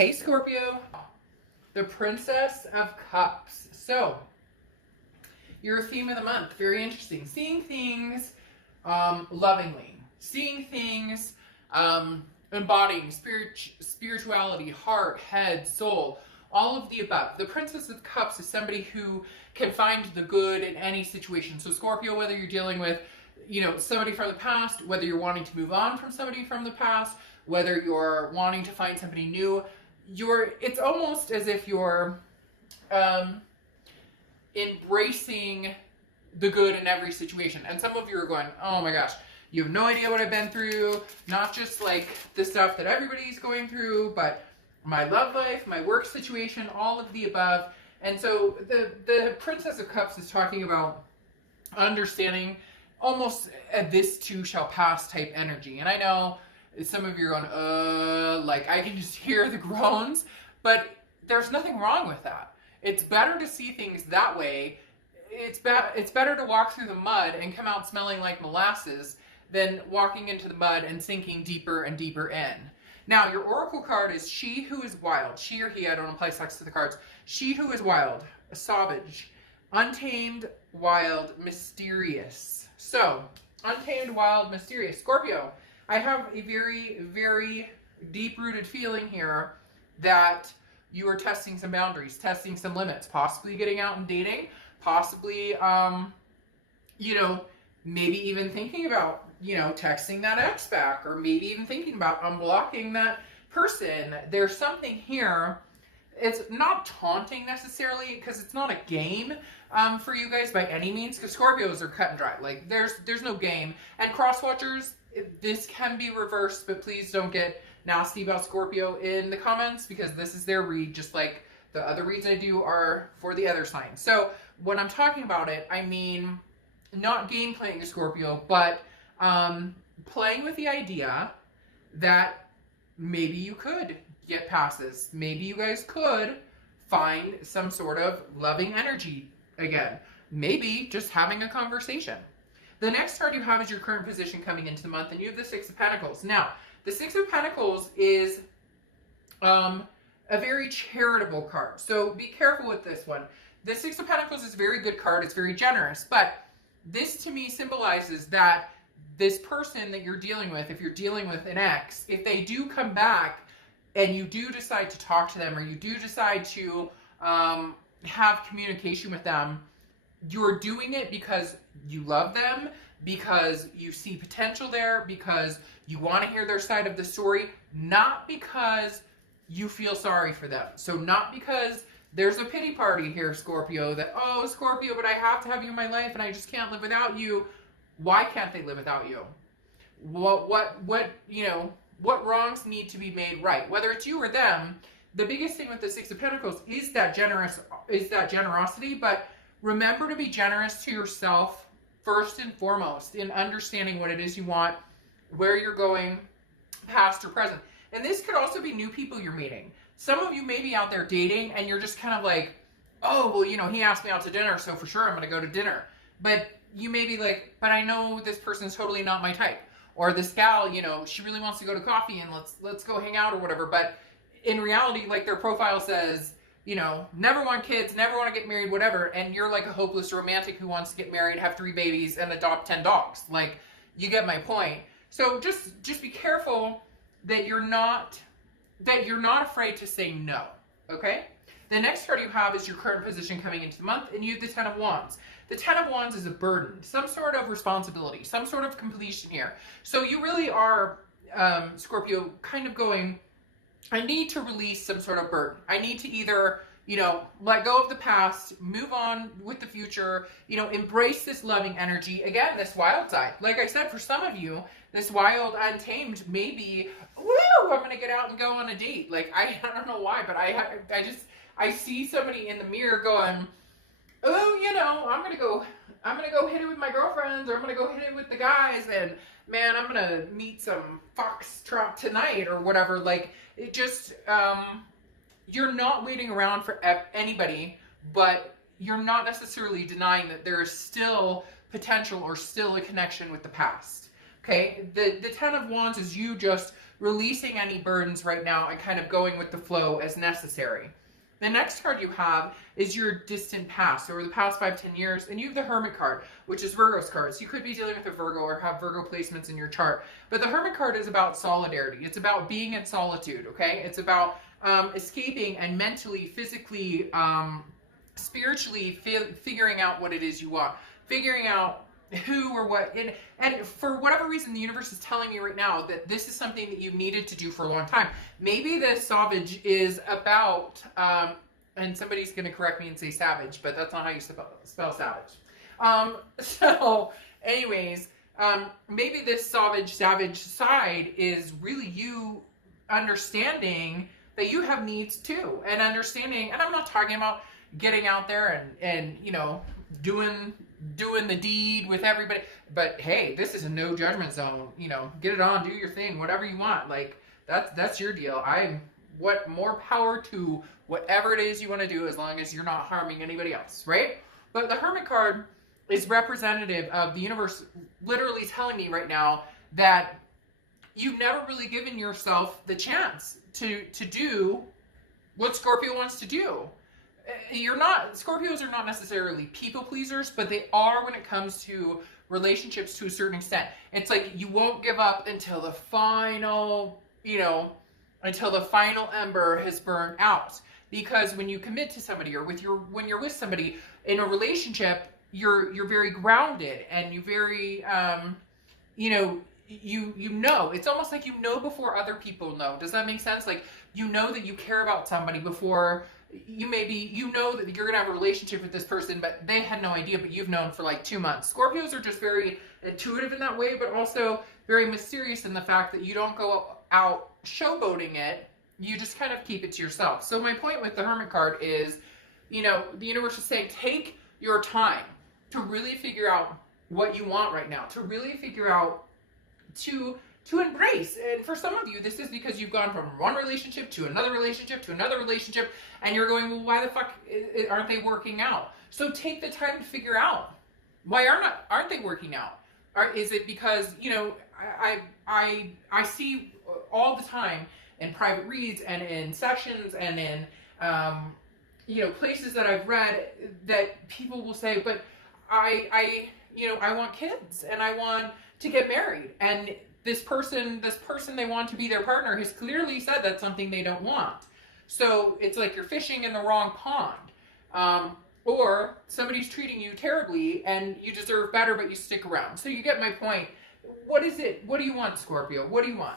Hey Scorpio, the Princess of Cups. So, your theme of the month, very interesting. Seeing things lovingly. Seeing things embodying spirituality, heart, head, soul, all of the above. The Princess of Cups is somebody who can find the good in any situation. So Scorpio, whether you're dealing with, somebody from the past, whether you're wanting to move on from somebody from the past, whether you're wanting to find somebody new, it's almost as if you're embracing the good in every situation. And some of you are going, oh my gosh, you have no idea what I've been through. Not just like the stuff that everybody's going through, but my love life, my work situation, all of the above. And so the Princess of Cups is talking about understanding almost a this too shall pass type energy. And I know some of you are going, like I can just hear the groans, but there's nothing wrong with that. It's better to see things that way. It's better to walk through the mud and come out smelling like molasses than walking into the mud and sinking deeper and deeper in. Now, your oracle card is She Who Is Wild. She or he, I don't apply sex to the cards. She Who Is Wild, a savage, untamed, wild, mysterious. So, untamed, wild, mysterious. Scorpio, I have a very, very deep-rooted feeling here that you are testing some boundaries, testing some limits, possibly getting out and dating, possibly, maybe even thinking about, texting that ex back, or maybe even thinking about unblocking that person. There's something here. It's not taunting necessarily, because it's not a game for you guys by any means, because Scorpios are cut and dry. Like, there's no game. And cross-watchers, this can be reversed, but please don't get nasty about Scorpio in the comments, because this is their read, just like the other reads I do are for the other signs. So when I'm talking about it, I mean not game playing a Scorpio, but playing with the idea that maybe you could get past this. Maybe you guys could find some sort of loving energy again. Maybe just having a conversation. The next card you have is your current position coming into the month, and you have the Six of Pentacles. Now, the Six of Pentacles is a very charitable card. So be careful with this one. The Six of Pentacles is a very good card. It's very generous. But this to me symbolizes that this person that you're dealing with, if you're dealing with an ex, if they do come back and you do decide to talk to them, or you do decide to have communication with them, you're doing it because you love them, because you see potential there, because you want to hear their side of the story, not because you feel sorry for them. So not because there's a pity party here, Scorpio, that, oh, Scorpio, but I have to have you in my life and I just can't live without you. Why can't they live without you? What wrongs need to be made right? Whether it's you or them, the biggest thing with the Six of Pentacles is that generosity, but remember to be generous to yourself first and foremost in understanding what it is you want, where you're going, past or present. And this could also be new people you're meeting. Some of you may be out there dating and you're just kind of like, oh, well, he asked me out to dinner, so for sure I'm going to go to dinner. But you may be like, but I know this person's totally not my type. Or this gal, she really wants to go to coffee and let's go hang out or whatever. But in reality, like their profile says, never want kids, never want to get married, whatever. And you're like a hopeless romantic who wants to get married, have 3 babies, and adopt 10 dogs. Like, you get my point. So just be careful that you're not afraid to say no, okay? The next card you have is your current position coming into the month, and you have the Ten of Wands. The Ten of Wands is a burden, some sort of responsibility, some sort of completion here. So you really are, Scorpio, kind of going, I need to release some sort of burden. I need to either, let go of the past, move on with the future, embrace this loving energy. Again, this wild side. Like I said, for some of you, this wild, untamed, maybe, woo, I'm going to get out and go on a date. Like, I don't know why, but I see somebody in the mirror going, oh, I'm going to go hit it with my girlfriends, or I'm going to go hit it with the guys, and man, I'm going to meet some foxtrot tonight or whatever. Like, it just, you're not waiting around for anybody, but you're not necessarily denying that there is still potential or still a connection with the past. Okay? The Ten of Wands is you just releasing any burdens right now and kind of going with the flow as necessary. The next card you have is your distant past, over the past 5-10 years, and you have the Hermit card, which is Virgo's card. So you could be dealing with a Virgo or have Virgo placements in your chart. But the Hermit card is about solidarity. It's about being in solitude, okay? It's about escaping and mentally, physically, spiritually figuring out what it is you want, figuring out who or what, and for whatever reason, the universe is telling me right now that this is something that you needed to do for a long time. Maybe this Savage is about, and somebody's going to correct me and say savage, but that's not how you spell savage. So anyways, maybe this savage side is really you understanding that you have needs too, and understanding, and I'm not talking about getting out there and you know, doing the deed with everybody, but hey, this is a no judgment zone. You know, get it on, do your thing, whatever you want. Like that's your deal. What more power to whatever it is you want to do, as long as you're not harming anybody else, right? But the Hermit card is representative of the universe literally telling me right now that you've never really given yourself the chance to do what Scorpio wants to do. Scorpios are not necessarily people pleasers, but they are when it comes to relationships to a certain extent. It's like you won't give up until the final, until the final ember has burned out. Because when you commit to somebody, or when you're with somebody in a relationship, you're very grounded, and you very, you know, it's almost like you know before other people know. Does that make sense? Like, you know that you care about somebody before you know that you're going to have a relationship with this person, but they had no idea, but you've known for like 2 months. Scorpios are just very intuitive in that way, but also very mysterious in the fact that you don't go out showboating it. You just kind of keep it to yourself. So my point with the Hermit card is, the universe is saying, take your time to really figure out what you want right now, to really figure out, to embrace. And for some of you, this is because you've gone from one relationship to another relationship to another relationship, and you're going, well, why the fuck aren't they working out? So take the time to figure out, why aren't they working out? Or is it because, I see all the time in private reads and in sessions and in places that I've read, that people will say, but I want kids and I want to get married, and this person they want to be their partner has clearly said that's something they don't want. So it's like you're fishing in the wrong pond. Or somebody's treating you terribly and you deserve better, but you stick around. So you get my point. What is it? What do you want, Scorpio? What do you want?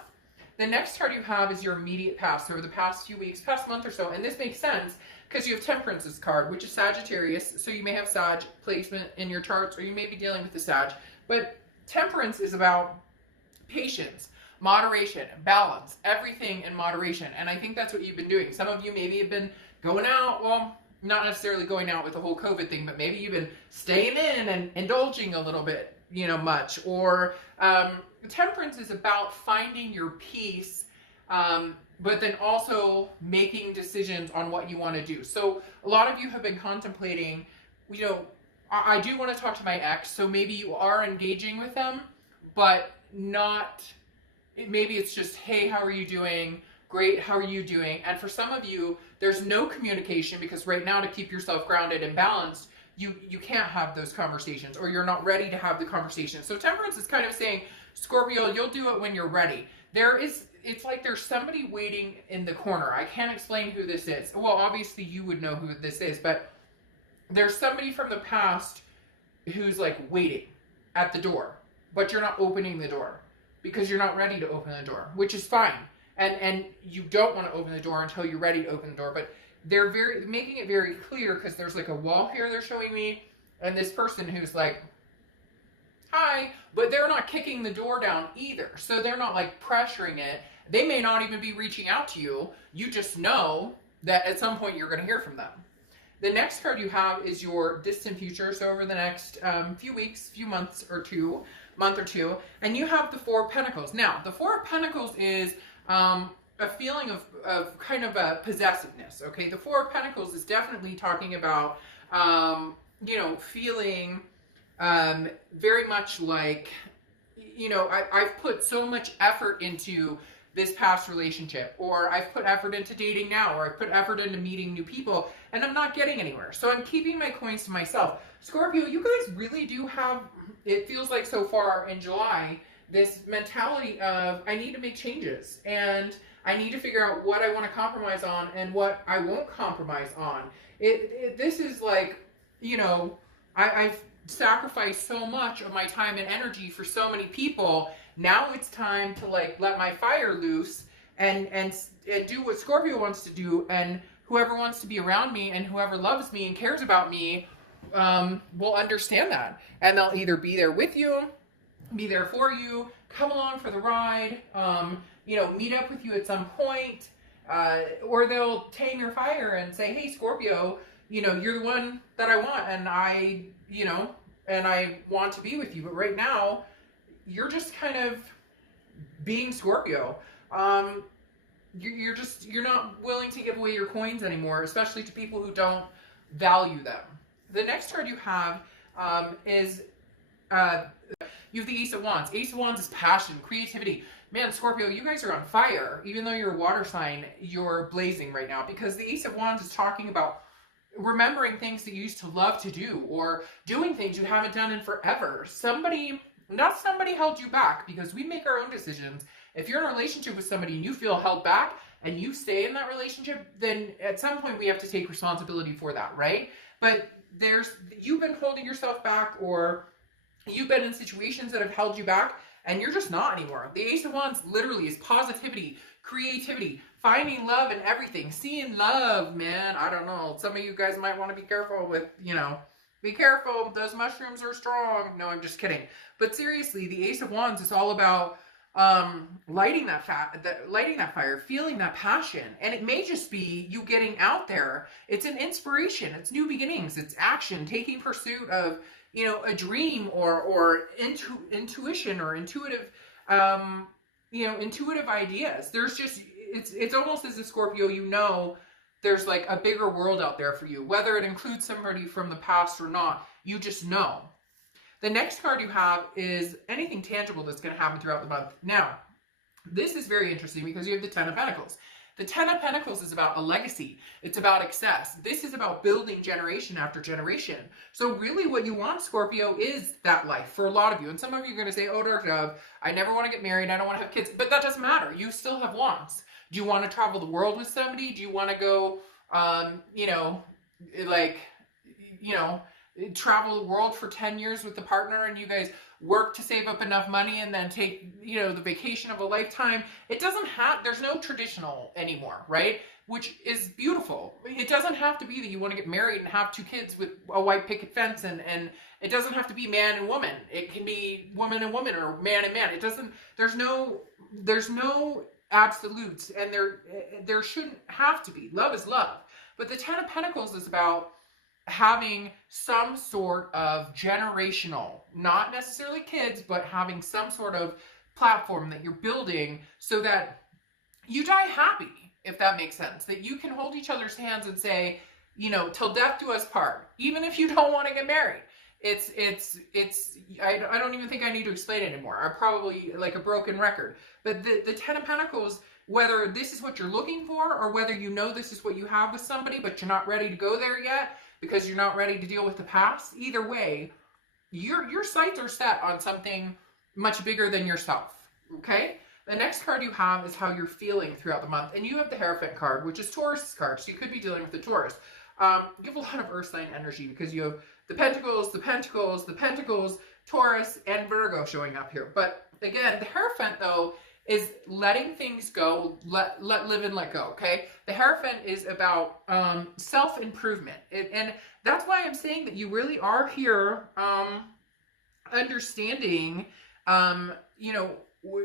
The next card you have is your immediate past, over the past few weeks, past month or so. And this makes sense because you have Temperance's card, which is Sagittarius. So you may have Sag placement in your charts, or you may be dealing with the Sag. But Temperance is about patience, moderation, balance, everything in moderation. And I think that's what you've been doing. Some of you maybe have been going out, well, not necessarily going out with the whole COVID thing, but maybe you've been staying in and indulging a little bit, much. Or Temperance is about finding your peace, but then also making decisions on what you want to do. So a lot of you have been contemplating, I do want to talk to my ex, so maybe you are engaging with them, but maybe it's just, hey, how are you doing? Great, how are you doing? And for some of you, there's no communication, because right now, to keep yourself grounded and balanced, you can't have those conversations, or you're not ready to have the conversation. So Temperance is kind of saying, Scorpio, you'll do it when you're ready. It's like there's somebody waiting in the corner. I can't explain who this is. Well, obviously you would know who this is, but there's somebody from the past who's like waiting at the door, but you're not opening the door because you're not ready to open the door, which is fine. And you don't want to open the door until you're ready to open the door, but they're making it very clear, because there's like a wall here they're showing me, and this person who's like, hi, but they're not kicking the door down either. So they're not like pressuring it. They may not even be reaching out to you. You just know that at some point you're going to hear from them. The next card you have is your distant future. So over the next few weeks, month or two, and you have the Four of Pentacles. Now, the Four of Pentacles is a feeling of kind of a possessiveness. Okay, the Four of Pentacles is definitely talking about, feeling very much like, I've put so much effort into this past relationship, or I've put effort into dating now, or I've put effort into meeting new people, and I'm not getting anywhere. So I'm keeping my coins to myself. Scorpio, you guys really do have, it feels like so far in July, this mentality of I need to make changes, and I need to figure out what I want to compromise on and what I won't compromise on. This is like, you know, I've sacrificed so much of my time and energy for so many people. Now it's time to like let my fire loose and do what Scorpio wants to do, and whoever wants to be around me and whoever loves me and cares about me will understand that, and they'll either be there with you, be there for you, come along for the ride, you know, meet up with you at some point, or they'll tame your fire and say, hey, Scorpio, you know, you're the one that I want, and I, you know, and I want to be with you, but right now, you're just kind of being Scorpio. You're not willing to give away your coins anymore, especially to people who don't value them. The next card you have is you have the Ace of Wands. Ace of Wands is passion, creativity. Man, Scorpio, you guys are on fire. Even though you're a water sign, you're blazing right now, because the Ace of Wands is talking about remembering things that you used to love to do, or doing things you haven't done in forever. Not somebody held you back, because we make our own decisions. If you're in a relationship with somebody and you feel held back and you stay in that relationship, then at some point we have to take responsibility for that, right? But you've been holding yourself back, or you've been in situations that have held you back, and you're just not anymore. The Ace of Wands literally is positivity, creativity, finding love in everything, seeing love, man. I don't know. Some of you guys might want to be careful with, you know, be careful. Those mushrooms are strong. No, I'm just kidding. But seriously, the Ace of Wands is all about lighting that fire, feeling that passion. And it may just be you getting out there. It's an inspiration. It's new beginnings. It's action, taking pursuit of, you know, a dream, or intuition, or intuitive, you know, intuitive ideas. There's just, it's almost as a Scorpio, you know, there's like a bigger world out there for you, whether it includes somebody from the past or not, you just know. The next card you have is anything tangible that's going to happen throughout the month. Now, this is very interesting because you have the Ten of Pentacles. The Ten of Pentacles is about a legacy. It's about excess. This is about building generation after generation. So really what you want, Scorpio, is that life for a lot of you. And some of you are going to say, oh, Dark Dove, I never want to get married. I don't want to have kids. But that doesn't matter. You still have wants. Do you want to travel the world with somebody? Do you want to go, you know, like, you know, travel the world for 10 years with the partner, and you guys work to save up enough money and then take, you know, the vacation of a lifetime? It doesn't have, there's no traditional anymore, right? Which is beautiful. It doesn't have to be that you want to get married and have 2 kids with a white picket fence, and it doesn't have to be man and woman. It can be woman and woman, or man and man. It doesn't, there's no absolutes, and there shouldn't have to be. Love is love. But the Ten of Pentacles is about having some sort of generational, not necessarily kids, but having some sort of platform that you're building so that you die happy, if that makes sense. That you can hold each other's hands and say, you know, till death do us part, even if you don't want to get married. I don't even think I need to explain it anymore. I'm probably like a broken record. But the Ten of Pentacles, whether this is what you're looking for, or whether you know this is what you have with somebody, but you're not ready to go there yet because you're not ready to deal with the past, either way, your sights are set on something much bigger than yourself, okay? The next card you have is how you're feeling throughout the month. And you have the Hierophant card, which is Taurus card. So you could be dealing with the Taurus. You have a lot of Earth sign energy because you have the Pentacles, the Pentacles, the Pentacles, Taurus, and Virgo showing up here. But again, the Hierophant, though, is letting things go, let live and let go, okay? The Hierophant is about self-improvement. And that's why I'm saying that you really are here understanding, you know,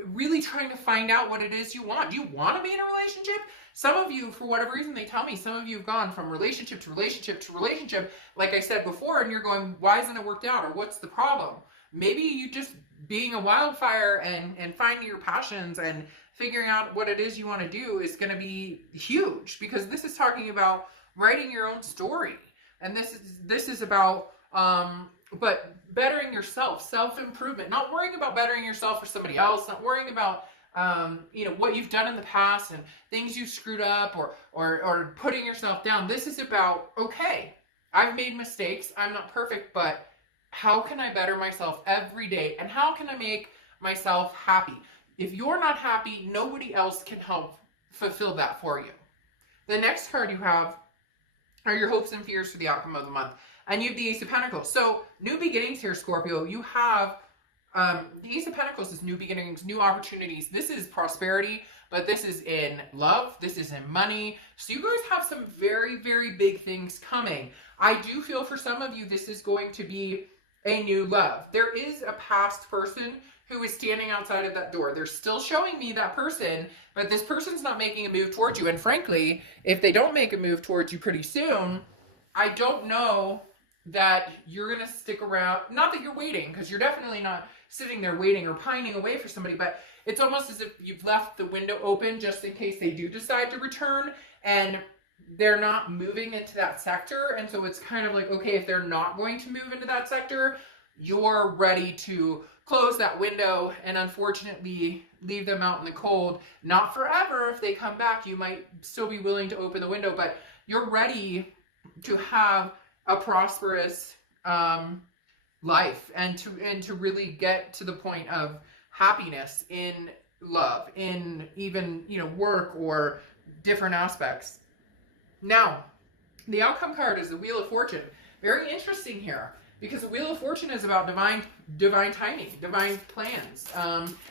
really trying to find out what it is you want. Do you want to be in a relationship? Some of you, for whatever reason, they tell me, some of you have gone from relationship to relationship to relationship, like I said before, and you're going, why isn't it worked out? Or what's the problem? Maybe you just being a wildfire and finding your passions and figuring out what it is you want to do is going to be huge, because this is talking about writing your own story. And this is about, but bettering yourself, self-improvement, not worrying about bettering yourself for somebody else, not worrying about, you know, what you've done in the past and things you screwed up, or putting yourself down. This is about, okay, I've made mistakes. I'm not perfect, but how can I better myself every day? And how can I make myself happy? If you're not happy, nobody else can help fulfill that for you. The next card you have are your hopes and fears for the outcome of the month. And you have the Ace of Pentacles. So new beginnings here, Scorpio. You have the Ace of Pentacles is new beginnings, new opportunities. This is prosperity, but this is in love. This is in money. So you guys have some very, very big things coming. I do feel for some of you, this is going to be a new love. There is a past person who is standing outside of that door. They're still showing me that person, but this person's not making a move towards you. And frankly, if they don't make a move towards you pretty soon, I don't know that you're going to stick around. Not that you're waiting, because you're definitely not sitting there waiting or pining away for somebody, but it's almost as if you've left the window open just in case they do decide to return, and they're not moving into that sector. And so it's kind of like, okay, if they're not going to move into that sector, you're ready to close that window and unfortunately leave them out in the cold. Not forever. If they come back, you might still be willing to open the window, but you're ready to have a prosperous life and to really get to the point of happiness in love, in even, you know, work or different aspects. Now, the outcome card is the Wheel of Fortune. Very interesting here, because the Wheel of Fortune is about divine timing, divine plans.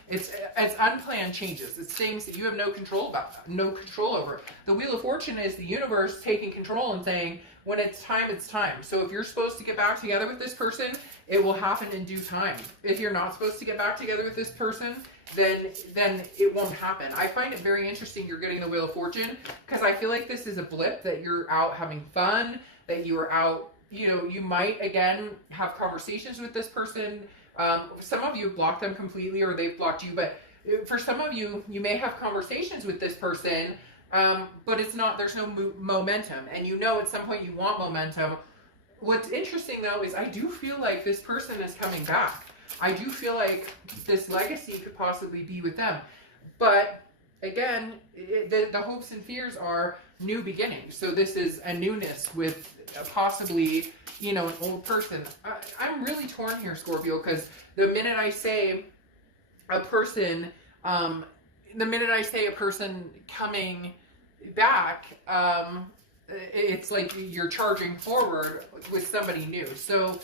It's unplanned changes. It's things that you have no control about, no control over. The Wheel of Fortune is the universe taking control and saying, when it's time, it's time. So if you're supposed to get back together with this person, it will happen in due time. If you're not supposed to get back together with this person, then it won't happen. I find it very interesting you're getting the Wheel of Fortune, because I feel like this is a blip, that you're out having fun, that you're out, you know, you might, again, have conversations with this person. Some of you have blocked them completely, or they've blocked you, but for some of you, you may have conversations with this person, but it's not, there's no momentum, and you know at some point you want momentum. What's interesting, though, is I do feel like this person is coming back. I do feel like this legacy could possibly be with them. But again, the hopes and fears are new beginnings. So this is a newness with possibly, you know, an old person. I'm really torn here, Scorpio, because the minute I say a person, coming back, it's like you're charging forward with somebody new. So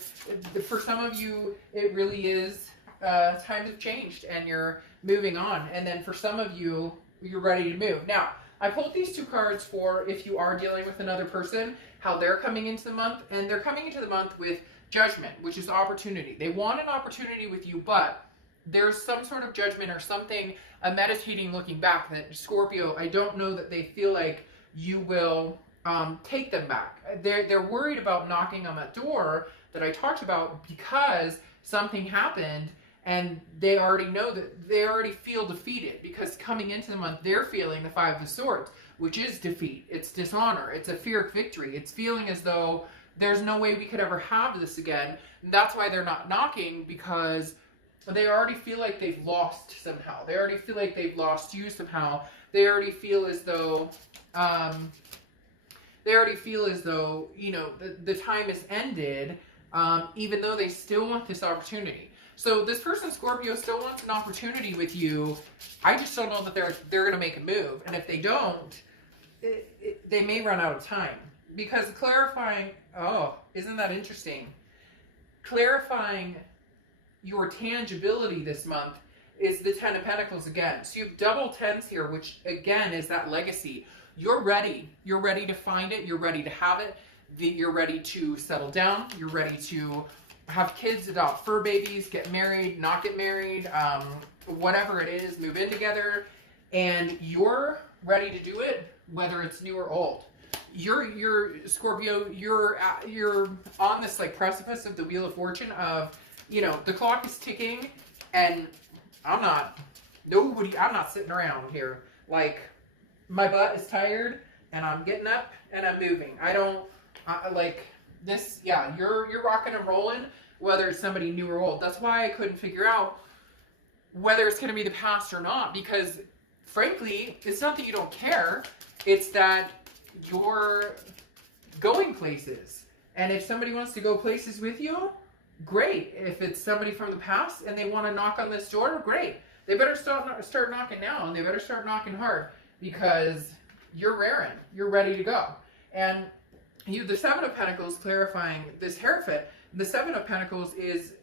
for some of you, it really is times have changed and you're moving on. And then for some of you, you're ready to move. Now, I pulled these two cards for if you are dealing with another person, how they're coming into the month. And they're coming into the month with judgment, which is opportunity. They want an opportunity with you, but there's some sort of judgment or something, a meditating looking back, that Scorpio, I don't know that they feel like you will take them back. They're worried about knocking on that door that I talked about, because something happened and they already know that they already feel defeated, because coming into the month, they're feeling the Five of Swords, which is defeat. It's dishonor. It's a fear of victory. It's feeling as though there's no way we could ever have this again. And that's why they're not knocking, because they already feel like they've lost somehow. They already feel like they've lost you somehow. They already feel as though, you know, the time has ended, even though they still want this opportunity. So this person, Scorpio, still wants an opportunity with you. I just don't know that they're going to make a move. And if they don't, they may run out of time. Because clarifying, oh, isn't that interesting? Clarifying your tangibility this month is the Ten of Pentacles again. So you have double tens here, which again is that legacy. You're ready. You're ready to find it. You're ready to have it. You're ready to settle down. You're ready to have kids, adopt fur babies, get married, not get married, whatever it is, move in together. And you're ready to do it, whether it's new or old. You're Scorpio, you're on this like precipice of the Wheel of Fortune of, you know, the clock is ticking, and I'm not sitting around here. Like, my butt is tired, and I'm getting up, and I'm moving. Like, this, yeah, you're rocking and rolling, whether it's somebody new or old. That's why I couldn't figure out whether it's going to be the past or not, because frankly, it's not that you don't care, it's that you're going places. And if somebody wants to go places with you, great. If it's somebody from the past and they want to knock on this door, great. They better start knocking now, and they better start knocking hard, because you're raring. You're ready to go. And the Seven of Pentacles, clarifying this Hierophant, the Seven of Pentacles is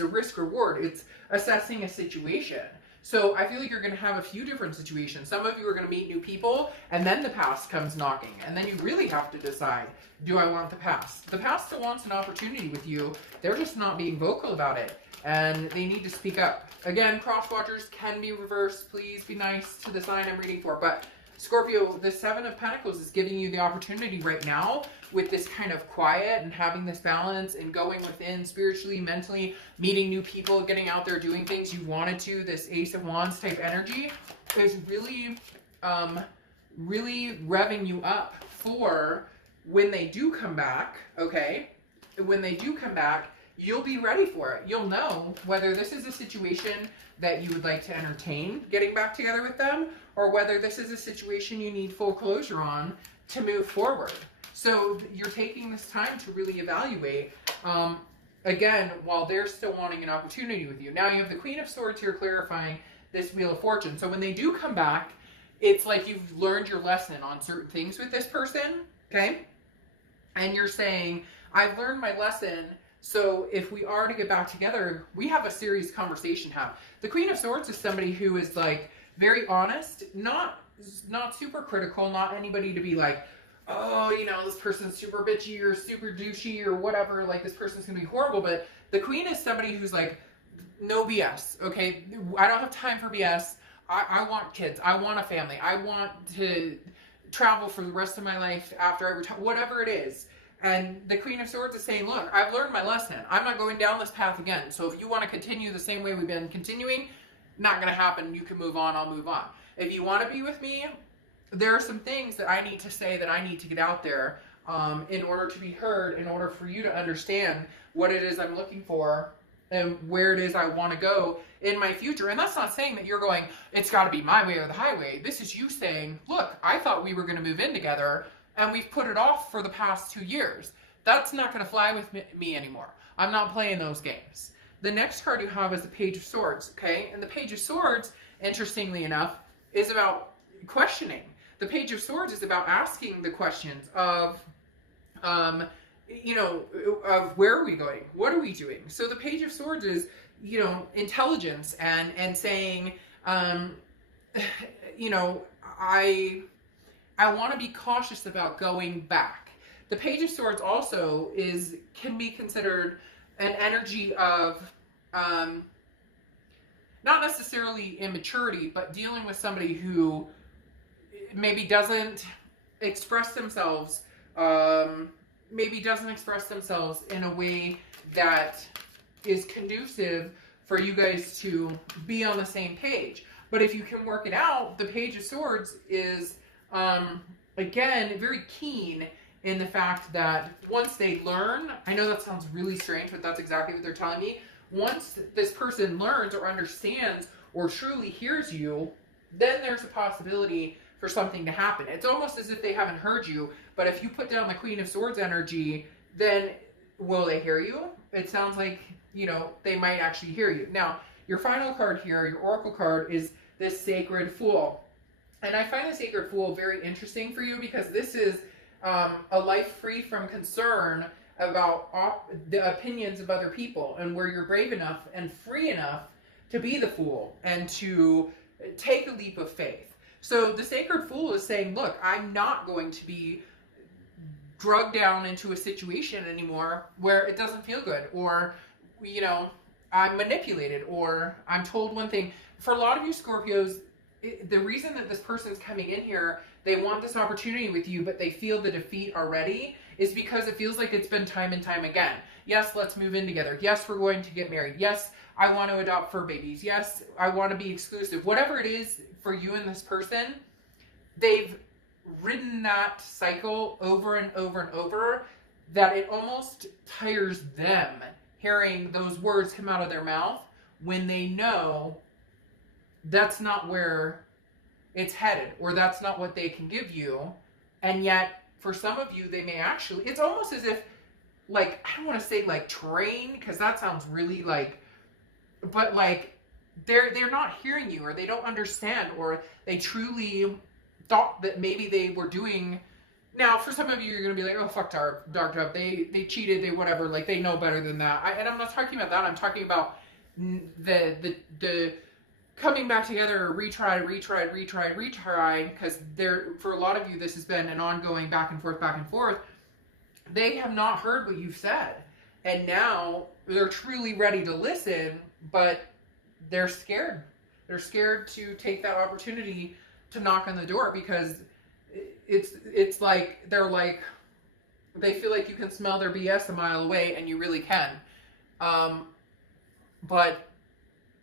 a risk reward. It's assessing a situation. So I feel like you're going to have a few different situations. Some of you are going to meet new people, and then the past comes knocking. And then you really have to decide, do I want the past? The past still wants an opportunity with you. They're just not being vocal about it. And they need to speak up. Again, cross watchers can be reversed. Please be nice to the sign I'm reading for. But Scorpio, the Seven of Pentacles is giving you the opportunity right now with this kind of quiet and having this balance and going within spiritually, mentally, meeting new people, getting out there, doing things you wanted to. This Ace of Wands type energy is really, really revving you up for when they do come back, okay? When they do come back, you'll be ready for it. You'll know whether this is a situation that you would like to entertain getting back together with them, or whether this is a situation you need full closure on to move forward. So you're taking this time to really evaluate, again, while they're still wanting an opportunity with you. Now you have the Queen of Swords here clarifying this Wheel of Fortune. So when they do come back, it's like you've learned your lesson on certain things with this person, okay? And you're saying, I've learned my lesson, so if we are to get back together, we have a serious conversation to have. The Queen of Swords is somebody who is like very honest, not super critical, not anybody to be like, oh, you know, this person's super bitchy or super douchey or whatever, like this person's gonna be horrible. But the Queen is somebody who's like, no BS, okay? I don't have time for BS. I want kids. I want a family. I want to travel for the rest of my life after I retire, whatever it is. And the Queen of Swords is saying, look, I've learned my lesson. I'm not going down this path again. So if you want to continue the same way we've been continuing, not going to happen. You can move on. I'll move on. If you want to be with me, there are some things that I need to say, that I need to get out there in order to be heard, in order for you to understand what it is I'm looking for and where it is I want to go in my future. And that's not saying that you're going, it's got to be my way or the highway. This is you saying, look, I thought we were going to move in together, and we've put it off for the past 2 years. That's not going to fly with me anymore. I'm not playing those games. The next card you have is the Page of Swords, okay? And the Page of Swords, interestingly enough, is about questioning. The Page of Swords is about asking the questions of, you know, of where are we going? What are we doing? So the Page of Swords is, you know, intelligence and saying, you know, I want to be cautious about going back. The Page of Swords also can be considered an energy of not necessarily immaturity, but dealing with somebody who maybe doesn't express themselves, in a way that is conducive for you guys to be on the same page. But if you can work it out, the Page of Swords is again, very keen in the fact that once they learn, I know that sounds really strange, but that's exactly what they're telling me. Once this person learns or understands or truly hears you, then there's a possibility for something to happen. It's almost as if they haven't heard you, but if you put down the Queen of Swords energy, then will they hear you? It sounds like, you know, they might actually hear you. Now, your final card here, your Oracle card, is this Sacred Fool. And I find the Sacred Fool very interesting for you because this is a life free from concern about the opinions of other people, and where you're brave enough and free enough to be the fool and to take a leap of faith. So the Sacred Fool is saying, look, I'm not going to be drugged down into a situation anymore where it doesn't feel good, or, you know, I'm manipulated, or I'm told one thing. For a lot of you Scorpios, the reason that this person's coming in here, they want this opportunity with you, but they feel the defeat already, is because it feels like it's been time and time again. Yes, let's move in together. Yes, we're going to get married. Yes, I want to adopt fur babies. Yes, I want to be exclusive. Whatever it is for you and this person, they've ridden that cycle over and over and over, that it almost tires them hearing those words come out of their mouth when they know that's not where it's headed, or that's not what they can give you. And yet, for some of you, they may actually, it's almost as if, like, I don't want to say like train, because that sounds really like, but like they're not hearing you, or they don't understand, or they truly thought that maybe they were doing. Now, for some of you, you're gonna be like, oh fuck, dark up, they cheated, they whatever, like they know better than that. And I'm not talking about that. I'm talking about the coming back together, retry, because there, for a lot of you, this has been an ongoing back and forth. They have not heard what you've said, and now they're truly ready to listen, but they're scared. They're scared to take that opportunity to knock on the door, because it's like they're like, they feel like you can smell their BS a mile away, and you really can. But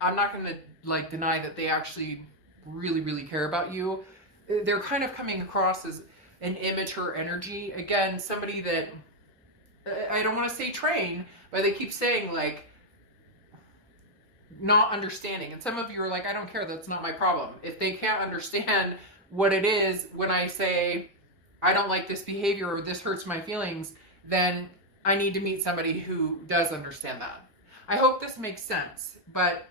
I'm not going to like deny that they actually really care about you. They're kind of coming across as an immature energy. Again, somebody that, I don't want to say train, but they keep saying like, not understanding. And some of you are like, I don't care, that's not my problem. If they can't understand what it is when I say, I don't like this behavior, or this hurts my feelings, then I need to meet somebody who does understand that. I hope this makes sense. But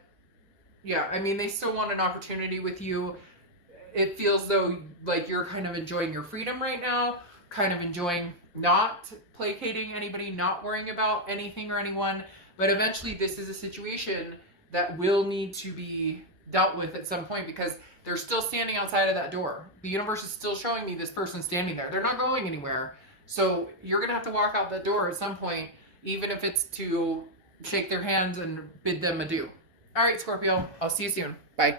yeah, I mean, they still want an opportunity with you. It feels though like you're kind of enjoying your freedom right now, kind of enjoying not placating anybody, not worrying about anything or anyone. But eventually this is a situation that will need to be dealt with at some point, because they're still standing outside of that door. The universe is still showing me this person standing there. They're not going anywhere. So you're going to have to walk out that door at some point, even if it's to shake their hands and bid them adieu. All right, Scorpio, I'll see you soon. Bye.